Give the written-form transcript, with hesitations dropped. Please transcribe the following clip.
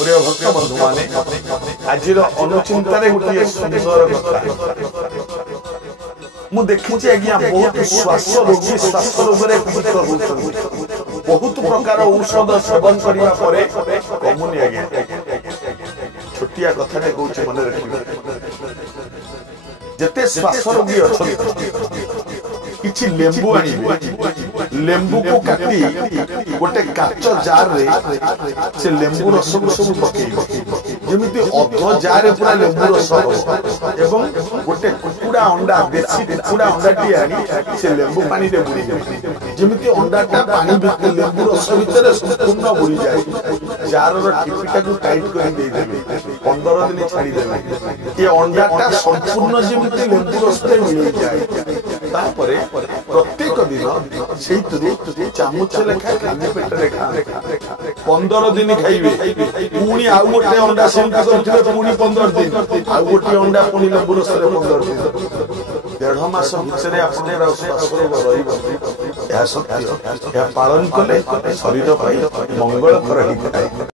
प्रिय भक्त बंधु माने आज अनुचिंतार गोटे सुंदर कथा मु देखी आज्ञा बहुत श्वास रोगी श्वास रोग पीड़ित होती बहुत प्रकार औषध सेवन करने कमुनी आज्ञा छोटिया कथाटे कौच मन रखिए जिते श्वास रोगी अच्छा किछि लेंबू आनिबे लेंबू को काटी गोटे काच जार रे से लेंबू रस को सब पकेइबे जेमिति अध जार रे पूरा लेंबू रस एवं गोटे कुकुड़ा अंडा देसी कुकुड़ा अंडा टी आनी से लेंबू पानी रे बुड़ी जाय जेमिति अंडाटा पानी भितर लेंबू रस भितर संपूर्ण बुड़ी जाय जार रो टिपिटा को टाइट कर दे देबे 15 दिन छाड़ी देबे ये अंडाटा संपूर्ण जेमिति लेंबू रस रे मिल जाय तापरे प्रत्येक दिन से चामच लेखा खाली पेट रेखा 15 दिन खाइबे पुणी आउ गोटे अंडा सेंटा करथिले पुणी 15 दिन आउ गोटे अंडा पुणी लेंबू रस रे 15 दिन 1.5 मास भितरे आपनरा श्वास रोग रहिबो या सत्य या पालन कले शरीर पाई मंगलकर हिताय।